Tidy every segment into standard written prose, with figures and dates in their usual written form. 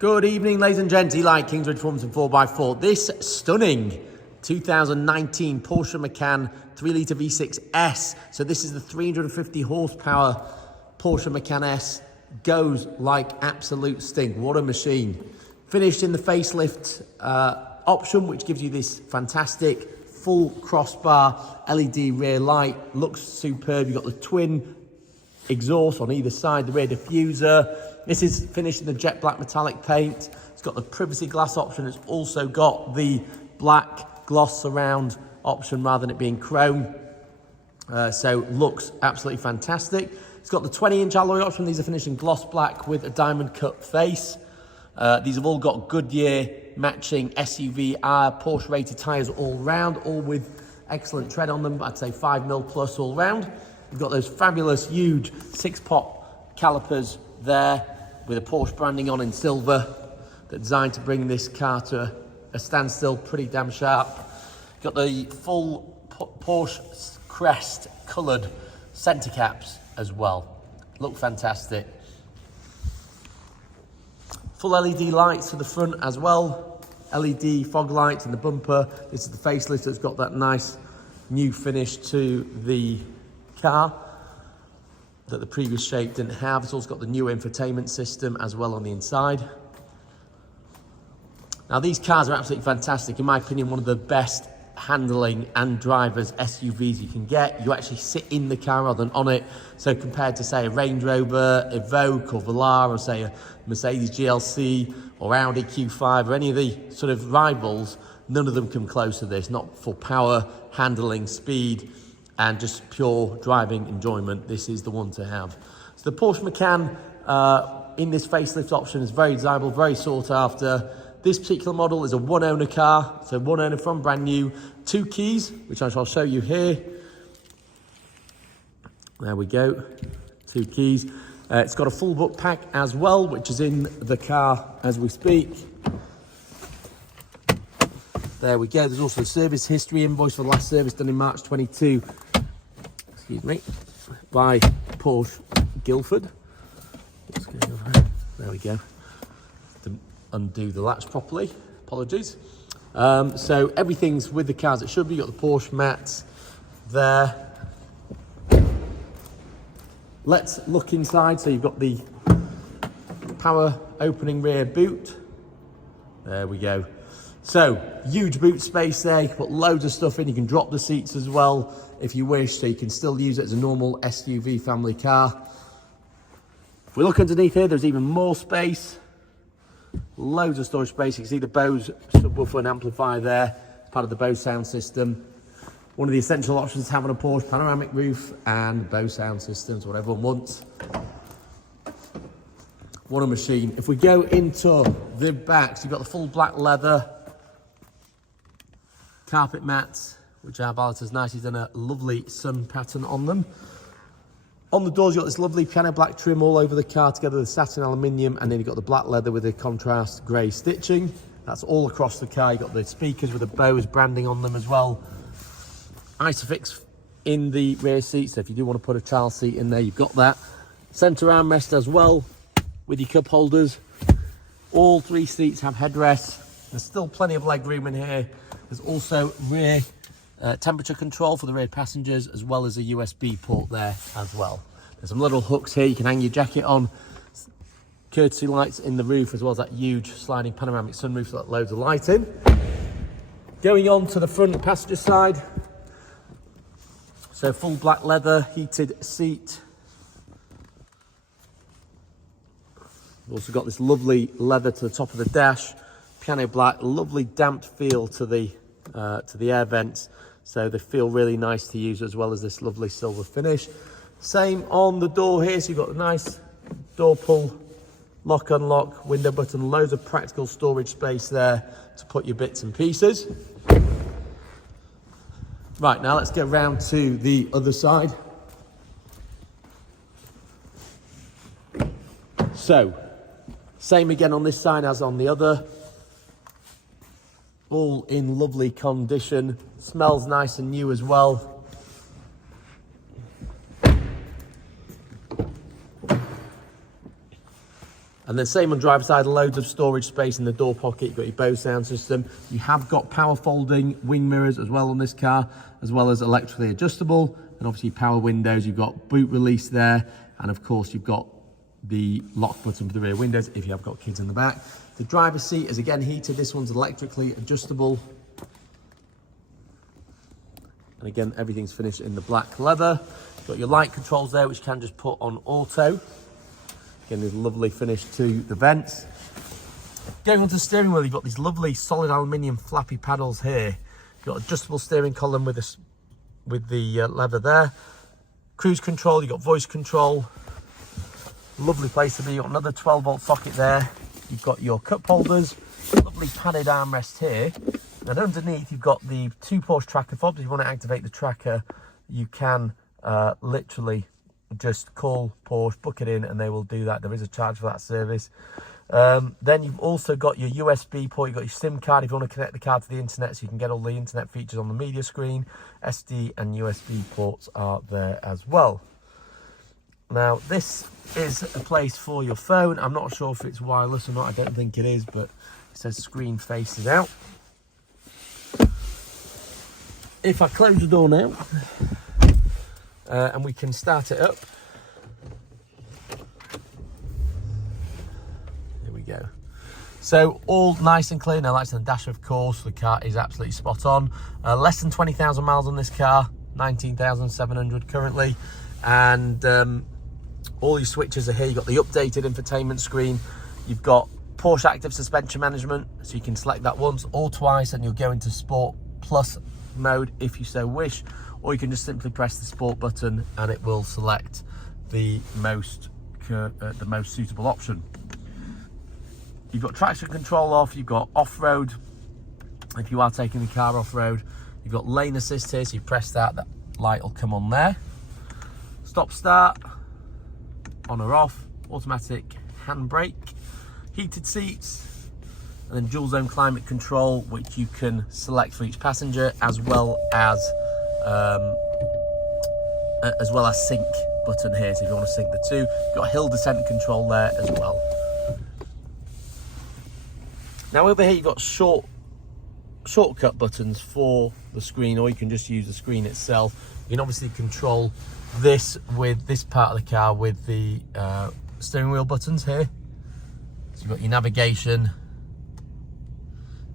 Good evening, ladies and gents. Eli, Kingsbridge Performance and 4x4. This stunning 2019 Porsche Macan 3-litre V6 S. So this is the 350 horsepower Porsche Macan S. Goes like absolute stink. What a machine. Finished in the facelift option, which gives you this fantastic full crossbar LED rear light. Looks superb. You've got the twin exhaust on either side, the rear diffuser. This is finished in the jet black metallic paint. It's got the privacy glass option. It's also got the black gloss surround option rather than it being chrome. So looks absolutely fantastic. It's got the 20-inch alloy option. These are finished in gloss black with a diamond cut face. These have all got Goodyear matching SUV Porsche rated tyres all round, all with excellent tread on them. I'd say 5mm plus all round. You've got those fabulous huge 6-pot calipers there with a Porsche branding on in silver. They're designed to bring this car to a standstill, pretty damn sharp. Got the full Porsche crest coloured centre caps as well. Look fantastic. Full LED lights to the front as well. LED fog lights in the bumper. This is the facelift that's got that nice new finish to the car that the previous shape didn't have. It's also got the new infotainment system as well on the inside. Now these cars are absolutely fantastic. In my opinion, one of the best handling and drivers SUVs you can get. You actually sit in the car rather than on it. So compared to say a Range Rover, Evoque or Velar, or say a Mercedes GLC or Audi Q5 or any of the sort of rivals, none of them come close to this. Not for power, handling, speed, and just pure driving enjoyment. This is the one to have. So the Porsche Macan in this facelift option is very desirable, very sought after. This particular model is a one-owner car, so one owner from brand new. 2 keys, which I shall show you here. There we go, 2 keys. It's got a full book pack as well, which is in the car as we speak. There we go. There's also a service history invoice for the last service done in March 22. Excuse me, by Porsche Guildford. There we go. To undo the latch properly. Apologies. So everything's with the cars it should be. You've got the Porsche mats there. Let's look inside. So you've got the power opening rear boot. There we go. So huge boot space there. You can put loads of stuff in. You can drop the seats as well if you wish, so you can still use it as a normal SUV family car. If we look underneath here, there's even more space. Loads of storage space. You can see the BOSE subwoofer and amplifier there, part of the BOSE sound system. One of the essential options to have on a Porsche: panoramic roof and BOSE sound systems, what everyone wants. What a machine. If we go into the back, so you've got the full black leather carpet mats, which our valet has nicely done a lovely sun pattern on them. On the doors, you've got this lovely piano black trim all over the car, together with satin aluminium, and then you've got the black leather with the contrast grey stitching. That's all across the car. You've got the speakers with the BOSE branding on them as well. Isofix in the rear seat, so if you do want to put a child seat in there, you've got that. Centre armrest as well, with your cup holders. All 3 seats have headrests. There's still plenty of leg room in here. There's also rear temperature control for the rear passengers, as well as a USB port there as well. There's some little hooks here you can hang your jacket on. Courtesy lights in the roof, as well as that huge sliding panoramic sunroof that let loads of light in. Going on to the front passenger side. So full black leather, heated seat. We've also got this lovely leather to the top of the dash. Piano black, lovely damped feel to the air vents, so they feel really nice to use, as well as this lovely silver finish. Same on the door here, so you've got a nice door pull, lock unlock, window button, loads of practical storage space there to put your bits and pieces. Right, now let's get round to the other side. So same again on this side as on the other. All in lovely condition. Smells nice and new as well. And then same on driver's side, loads of storage space in the door pocket. You've got your BOSE sound system. You have got power folding wing mirrors as well on this car, as well as electrically adjustable. And obviously power windows, you've got boot release there. And of course you've got the lock button for the rear windows if you have got kids in the back. The driver's seat is again heated. This one's electrically adjustable. And again, everything's finished in the black leather. You've got your light controls there, which you can just put on auto. Again, there's a lovely finish to the vents. Going onto the steering wheel, you've got these lovely solid aluminium flappy paddles here. You've got adjustable steering column with the leather there. Cruise control, you've got voice control. Lovely place to be. You've got another 12-volt socket there. You've got your cup holders. Lovely padded armrest here. And underneath, you've got the 2 Porsche tracker fobs. If you want to activate the tracker, you can literally just call Porsche, book it in, and they will do that. There is a charge for that service. Then you've also got your USB port. You've got your SIM card if you want to connect the car to the internet, so you can get all the internet features on the media screen. SD and USB ports are there as well. Now, this is a place for your phone. I'm not sure if it's wireless or not. I don't think it is, but it says screen faces out. If I close the door now, and we can start it up. Here we go. So all nice and clear. No lights on the dash, of course. The car is absolutely spot on. Less than 20,000 miles on this car. 19,700 currently. And all these switches are here. You've got the updated infotainment screen. You've got Porsche Active Suspension Management, so you can select that once or twice and you'll go into Sport Plus mode if you so wish, or you can just simply press the Sport button and it will select the most suitable option. You've got traction control off, you've got off-road if you are taking the car off-road. You've got lane assist here, so you press that light will come on there. Stop start, on or off, automatic handbrake, heated seats, and then dual zone climate control, which you can select for each passenger, as well as sync button here, so if you want to sync the two. You've got hill descent control there as well. Now over here you've got shortcut buttons for the screen, or you can just use the screen itself. You can obviously control this with this part of the car with the steering wheel buttons here. So you've got your navigation,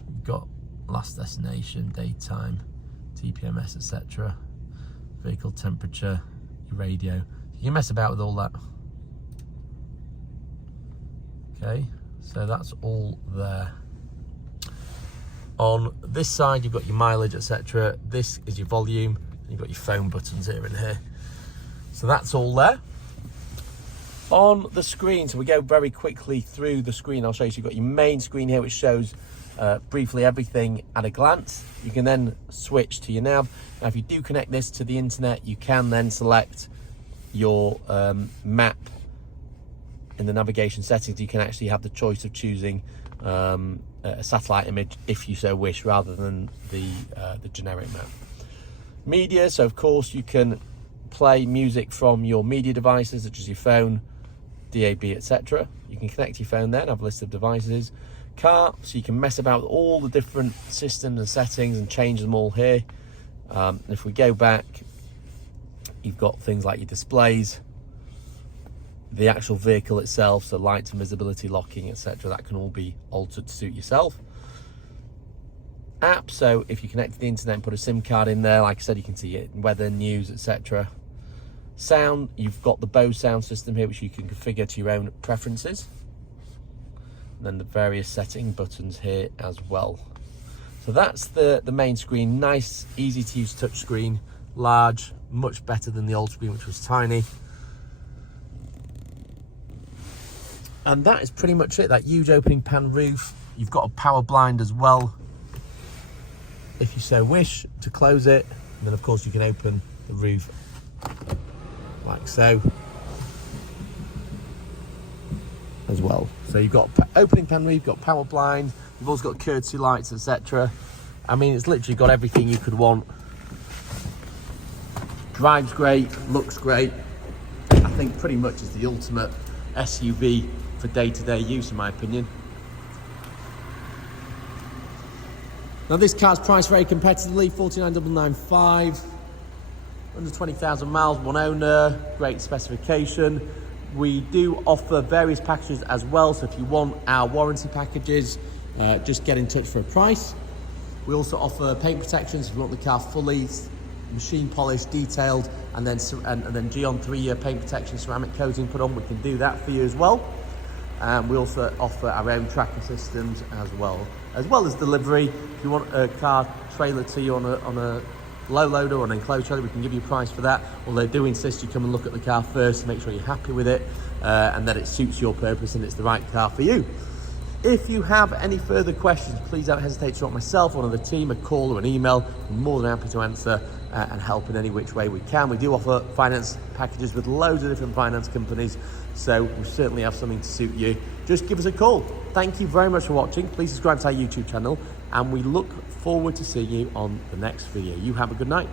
you've got last destination, daytime, TPMS, etc. Vehicle temperature, your radio. You can mess about with all that. Okay, so that's all there. On this side, you've got your mileage, etc. This is your volume. And you've got your phone buttons here and here. So that's all there. On the screen, so we go very quickly through the screen. I'll show you. So you've got your main screen here, which shows briefly everything at a glance. You can then switch to your nav. Now, if you do connect this to the internet, you can then select your map in the navigation settings. You can actually have the choice of choosing a satellite image if you so wish, rather than the generic map. Media, so of course you can play music from your media devices, such as your phone, DAB, etc. You can connect your phone there and have a list of devices. Car, so you can mess about with all the different systems and settings and change them all here. If we go back, you've got things like your displays, the actual vehicle itself, so lights and visibility locking, etc. That can all be altered to suit yourself. App, so if you connect to the internet and put a SIM card in there, like I said, you can see it, weather, news, etc. Sound, you've got the BOSE sound system here, which you can configure to your own preferences. And then the various setting buttons here as well. So that's the main screen. Nice, easy to use touch screen, large, much better than the old screen, which was tiny. And that is pretty much it. That huge opening pan roof. You've got a power blind as well, if you so wish, to close it. And then of course you can open the roof like so as well. So you've got opening pan roof, you've got power blind, you've also got courtesy lights, etc. I mean, it's literally got everything you could want. Drives great, looks great. I think pretty much is the ultimate SUV for for day-to-day use, in my opinion. Now this car's priced very competitively, $49,995, under 20,000 miles, one owner, great specification. We do offer various packages as well, so if you want our warranty packages, just get in touch for a price. We also offer paint protections if you want the car fully machine polished, detailed, and then Geon 3-year paint protection, ceramic coating put on. We can do that for you as well. We also offer our own tracker systems as well as delivery. If you want a car trailer to you on a low loader or an enclosed trailer, we can give you a price for that. Although I do insist you come and look at the car first to make sure you're happy with it and that it suits your purpose and it's the right car for you. If you have any further questions, please don't hesitate to drop myself, one of the team, a call or an email. I'm more than happy to answer and help in any which way we can. We do offer finance packages with loads of different finance companies, so we certainly have something to suit you. Just give us a call. Thank you very much for watching. Please subscribe to our YouTube channel, and we look forward to seeing you on the next video. You have a good night.